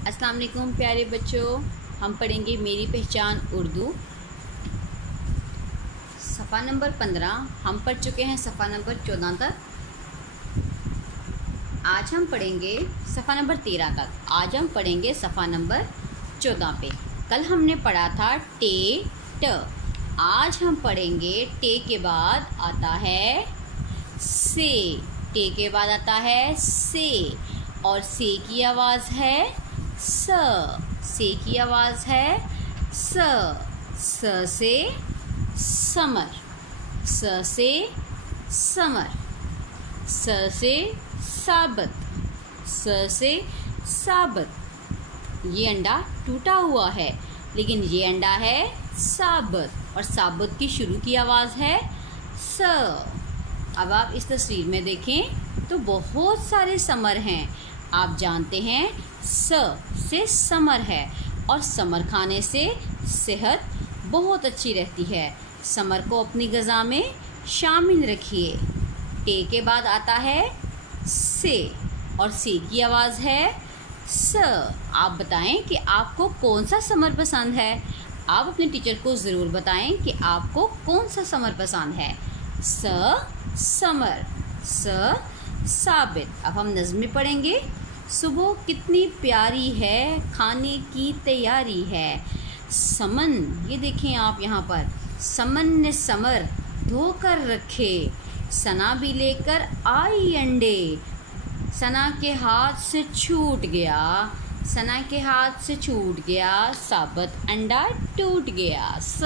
अस्सलाम वालेकुम प्यारे बच्चों, हम पढ़ेंगे मेरी पहचान उर्दू सफ़ा नंबर 15। हम पढ़ चुके हैं सफ़ा नंबर 14 तक। आज हम पढ़ेंगे सफ़ा नंबर 13 तक। आज हम पढ़ेंगे सफ़ा नंबर 14 पे। कल हमने पढ़ा था टे ट। आज हम पढ़ेंगे टे के बाद आता है से। टे के बाद आता है से और से की आवाज़ है स। से की आवाज़ है स। स से समर, स से समर। स से साबत, स से साबत। ये अंडा टूटा हुआ है, लेकिन ये अंडा है साबत और साबत की शुरू की आवाज़ है स। अब आप इस तस्वीर में देखें तो बहुत सारे समर हैं। आप जानते हैं स से समर है और समर खाने से सेहत बहुत अच्छी रहती है। समर को अपनी ग़िज़ा में शामिल रखिए। टे के बाद आता है से और से की आवाज़ है स। आप बताएं कि आपको कौन सा समर पसंद है। आप अपने टीचर को ज़रूर बताएं कि आपको कौन सा समर पसंद है। स समर, स साबित। अब हम नज़्में पढ़ेंगे। सुबह कितनी प्यारी है, खाने की तैयारी है। समन, ये देखें आप यहाँ पर, समन ने समर धोकर रखे। सना भी लेकर आई अंडे, सना के हाथ से छूट गया। सना के हाथ से छूट गया, साबत अंडा टूट गया। स।